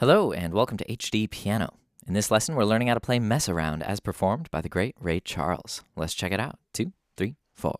Hello and welcome to HDpiano. In this lesson, we're learning how to play Mess Around as performed by the great Ray Charles. Let's check it out. 2, 3, 4.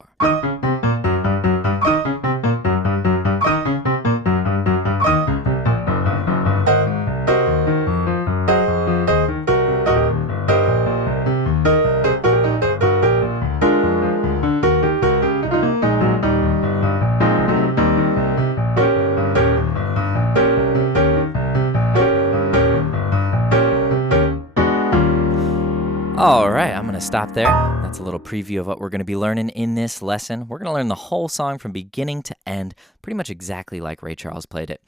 All right, I'm going to stop there. That's a little preview of what we're going to be learning in this lesson. We're going to learn the whole song from beginning to end, pretty much exactly like Ray Charles played it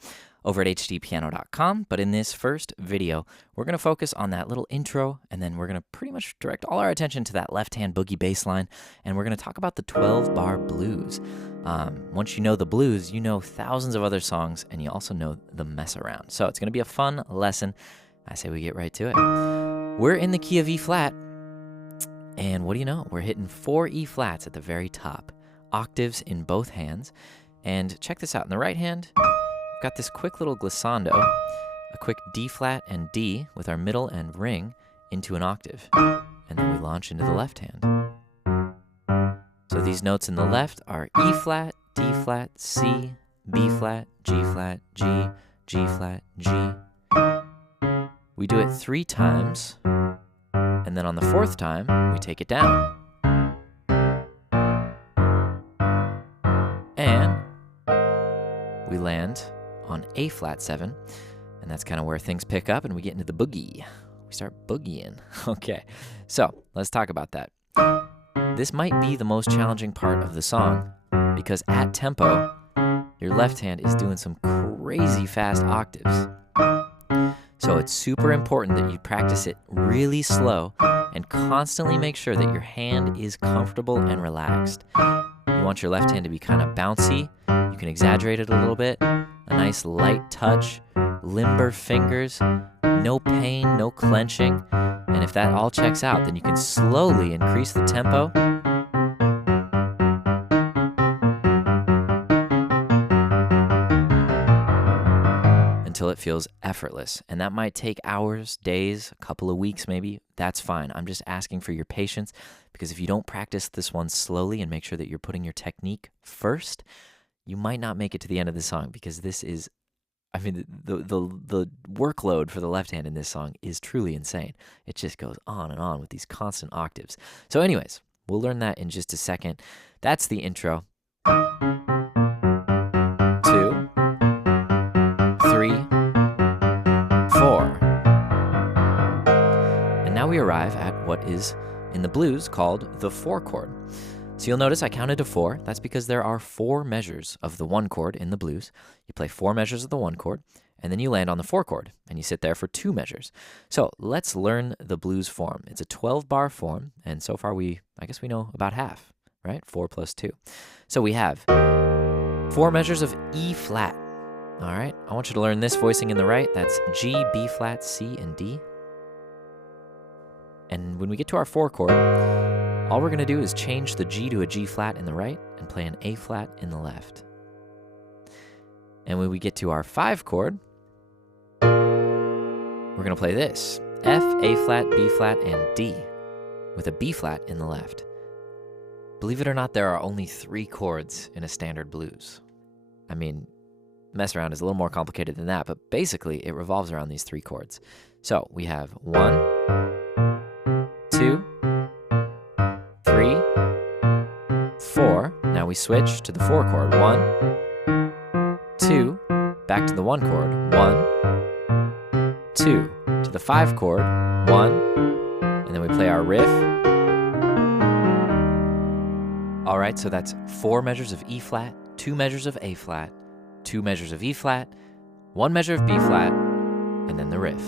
over at HDpiano.com. But in this first video, we're going to focus on that little intro, and then we're going to pretty much direct all our attention to that left-hand boogie bass line, and we're going to talk about the 12-bar blues. Once you know the blues, you know thousands of other songs, and you also know the Mess Around. So it's going to be a fun lesson. I say we get right to it. We're in the key of E flat. And what do you know? We're hitting 4 E flats at the very top, octaves in both hands. And check this out. In the right hand, we've got this quick little glissando, a quick D flat and D with our middle and ring into an octave. And then we launch into the left hand. So these notes in the left are E flat, D flat, C, B flat, G flat, G, G flat, G. We do it 3 times. And then on the 4th time, we take it down. And we land on A flat 7. And that's kind of where things pick up and we get into the boogie. We start boogieing. Okay, so let's talk about that. This might be the most challenging part of the song because at tempo, your left hand is doing some crazy fast octaves. So it's super important that you practice it really slow and constantly make sure that your hand is comfortable and relaxed. You want your left hand to be kind of bouncy. You can exaggerate it a little bit. A nice light touch, limber fingers, no pain, no clenching. And if that all checks out, then you can slowly increase the tempo. Until it feels effortless. And that might take hours, days, a couple of weeks maybe. That's fine. I'm just asking for your patience because if you don't practice this one slowly and make sure that you're putting your technique first, you might not make it to the end of the song because this is, the workload for the left hand in this song is truly insane. It just goes on and on with these constant octaves. So anyways, we'll learn that in just a second. That's the intro. 2, 3, 4. And now we arrive at what is in the blues called the 4 chord. So you'll notice I counted to 4. That's because there are 4 measures of the 1 chord in the blues. You play 4 measures of the 1 chord, and then you land on the 4 chord, and you sit there for 2 measures. So let's learn the blues form. It's a 12-bar form, and so far I guess we know about half, right? 4 plus 2. So we have 4 measures of E flat. All right, I want you to learn this voicing in the right. That's G, B flat, C, and D. And when we get to our 4 chord, all we're going to do is change the G to a G flat in the right and play an A flat in the left. And when we get to our 5 chord, we're going to play this. F, A flat, B flat, and D with a B flat in the left. Believe it or not, there are only 3 chords in a standard blues. I mean, Mess Around is a little more complicated than that, but basically it revolves around these 3 chords. So we have 1, 2, 3, 4. Now we switch to the 4 chord. 1, 2, back to the 1 chord. 1, 2, to the 5 chord. 1, and then we play our riff. All right, so that's 4 measures of E flat, 2 measures of A flat, 2 measures of E flat, 1 measure of B flat, and then the riff.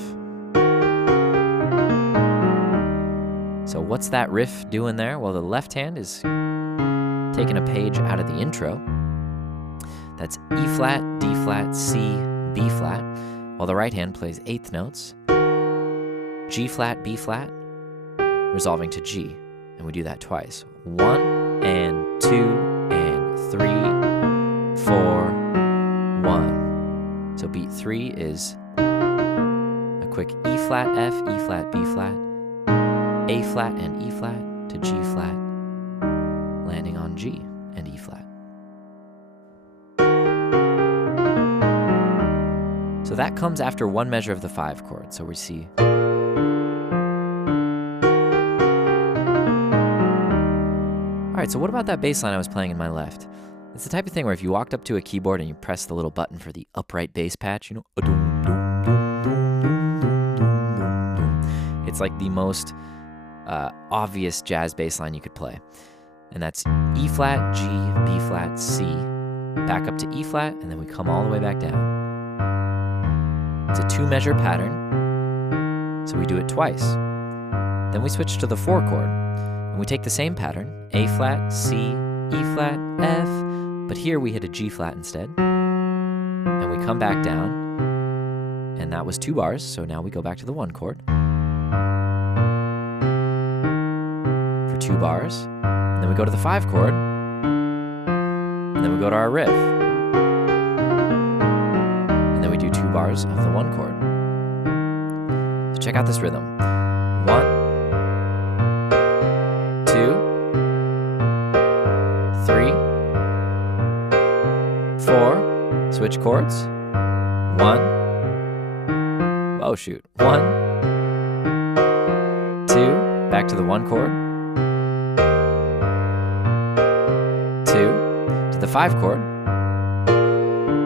So what's that riff doing there? Well, the left hand is taking a page out of the intro. That's E flat, D flat, C, B flat, while the right hand plays 8th notes, G flat, B flat, resolving to G. And we do that twice. 1 and 2 and 3, 4, 1. So beat 3 is quick E flat, F, E flat, B flat, A flat and E flat to G flat, landing on G and E flat. So that comes after one measure of the 5 chord. So we see. All right, so what about that bass line I was playing in my left? It's the type of thing where if you walked up to a keyboard and you press the little button for the upright bass patch, you know, it's like the most obvious jazz bass line you could play. And that's E flat, G, B flat, C, back up to E flat, and then we come all the way back down. It's a 2-measure pattern, so we do it twice. Then we switch to the 4 chord, and we take the same pattern, A flat, C, E flat, F, but here we hit a G flat instead. And we come back down, and that was 2 bars, so now we go back to the 1 chord. For 2 bars, and then we go to the 5 chord, and then we go to our riff. And then we do 2 bars of the 1 chord. So check out this rhythm. 1, 2, 3, 4, switch chords. 1, oh shoot, 1, 2, back to the 1 chord. 2, to the 5 chord,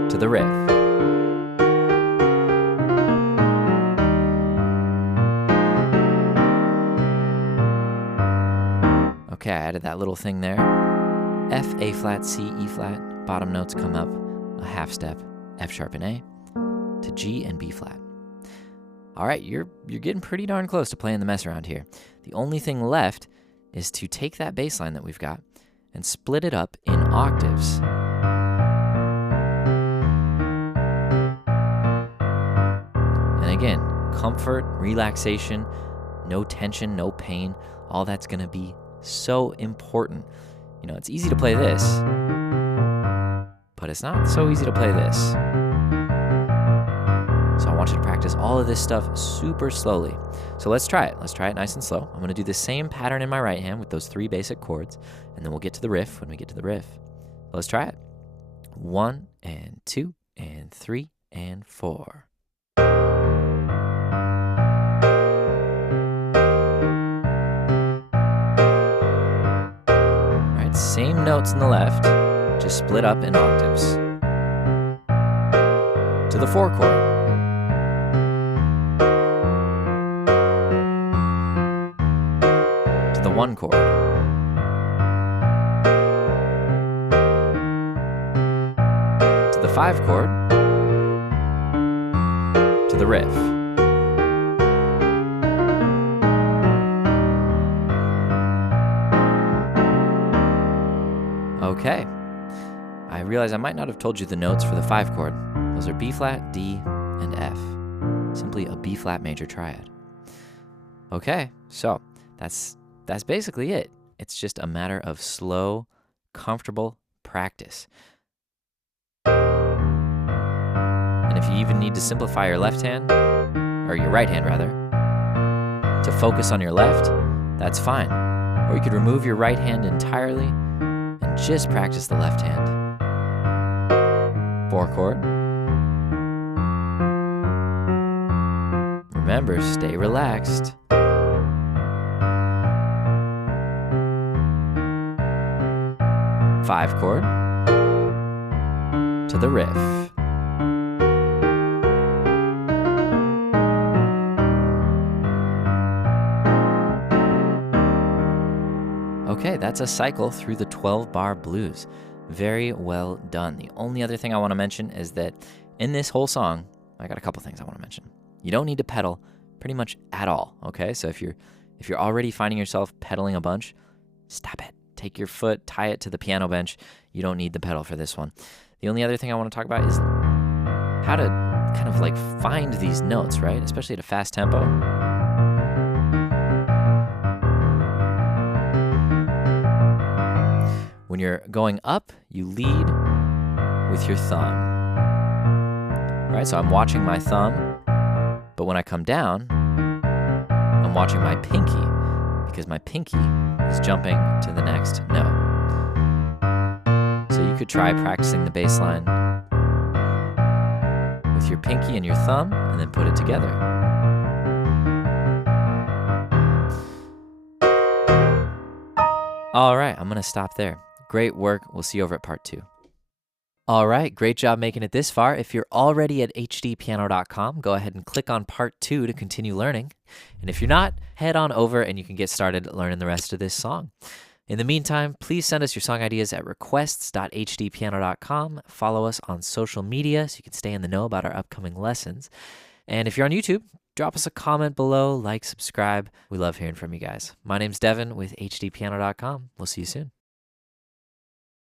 to the riff. Okay, I added that little thing there. F, A flat, C, E flat, bottom notes come up a half step, F sharp and A, to G and B flat. All right, you're getting pretty darn close to playing the mess around here. The only thing left is to take that bass line that we've got and split it up in octaves. And again, comfort, relaxation, no tension, no pain, all that's gonna be so important. You know, it's easy to play this, but it's not so easy to play this. So I want you to practice all of this stuff super slowly. So let's try it. Let's try it nice and slow. I'm gonna do the same pattern in my right hand with those 3 basic chords, and then we'll get to the riff when we get to the riff. Let's try it. 1 and 2 and 3 and 4. Same notes in the left, just split up in octaves. To the 4 chord. To the 1 chord. To the 5 chord. To the riff. Okay, I realize I might not have told you the notes for the 5 chord. Those are B flat, D, and F. Simply a B flat major triad. Okay, so that's basically it. It's just a matter of slow, comfortable practice. And if you even need to simplify your left hand, or your right hand rather, to focus on your left, that's fine. Or you could remove your right hand entirely and just practice the left hand. 4 chord. Remember, stay relaxed. 5 chord. To the riff. Okay, that's a cycle through the 12-bar blues. Very well done. The only other thing I want to mention is that in this whole song, I got a couple things I want to mention. You don't need to pedal pretty much at all, okay? So if you're already finding yourself pedaling a bunch, stop it. Take your foot, tie it to the piano bench. You don't need the pedal for this one. The only other thing I want to talk about is how to kind of like find these notes, right? Especially at a fast tempo. When you're going up, you lead with your thumb. Right? So I'm watching my thumb But when I come down, I'm watching my pinky because my pinky is jumping to the next note. So you could try practicing the bass line with your pinky and your thumb and then put it together. All right, I'm gonna stop there. Great work. We'll see you over at part 2. All right, great job making it this far. If you're already at HDpiano.com, go ahead and click on part 2 to continue learning. And if you're not, head on over and you can get started learning the rest of this song. In the meantime, please send us your song ideas at requests.hdpiano.com. Follow us on social media so you can stay in the know about our upcoming lessons. And if you're on YouTube, drop us a comment below, like, subscribe. We love hearing from you guys. My name's Devin with HDpiano.com. We'll see you soon.